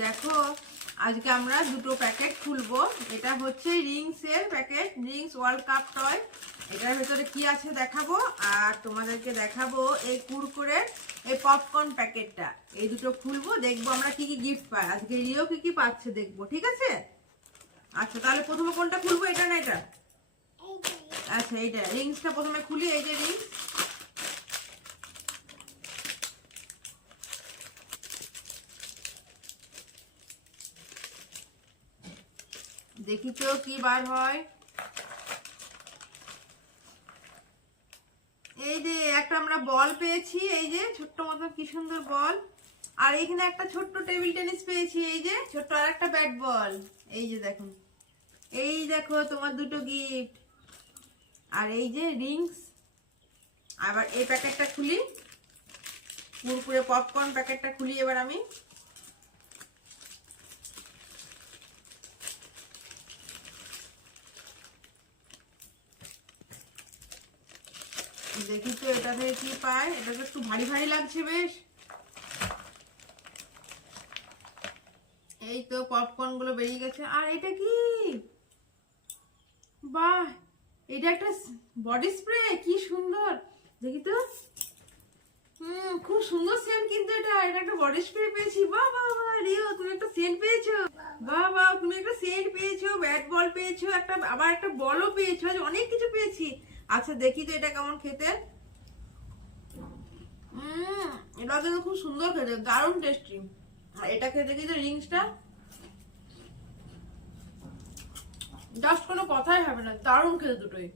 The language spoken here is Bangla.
দেখো আজকে আমরা দুটো প্যাকেট খুলবো। এটা হচ্ছে রিংস এর packet, Rings world cup toy. এটার ভেতরে কি আছে দেখাবো, আর তোমাদেরকে দেখাবো এই কুরকুরের এই পপকর্ন প্যাকেটটা। এই দুটো খুলবো, দেখবো আমরা কি কি গিফট পাই আজকে, রিও কি কি পাচ্ছে দেখবো, ঠিক আছে? আচ্ছা তাহলে প্রথমে কোনটা খুলবো, এটা না এটা? আচ্ছা এইটা রিংসটা প্রথমে খুলি। এই যে রিংস, দেখি তো কি বার হয়। এই যে একটা আমরা বল পেয়েছি, এই যে ছোট্ট মতো কি সুন্দর বল। আর এখানে একটা ছোট্ট টেবিল টেনিস পেয়েছি, এই যে ছোট্ট আর একটা ব্যাট বল। এই যে দেখুন, এই দেখো তোমার দুটো গিফট। আর এই যে রিংস। আবার এই প্যাকেটটা খুলি, কুরকুরে পপকর্ন প্যাকেটটা খুলি এবার আমি। দেখি তো এটা থেকে কি পায়। এটা তো একটু ভারী ভারী লাগছে বেশ। এই তো পপকর্ন গুলো বেরিয়ে গেছে। আর এটা কি, বাহ, এটা একটা বডি স্প্রে, কি সুন্দর। দেখি তো, খুব সুন্দর সেন্ট কিন্তু। এটা একটা বডি স্প্রে পেয়েছি। বাহ বাহ বাহ, রিও তুমি একটা সেন্ট পেয়েছো। বাহ বাহ, তুমি একটা সেন্ট পেয়েছো, ব্যাট বল পেয়েছো, একটা আবার একটা বলও পেয়েছো, আজ অনেক কিছু পেয়েছি। আচ্ছা দেখি তো এটা কেমন খেতে। এটা কিন্তু খুব সুন্দর খেতে, দারুণ টেস্টি। আর এটা খেতে দেখি তো রিংসটা, জাস্ট কোনো কথাই হবে না, দারুণ খেতে দুটোই।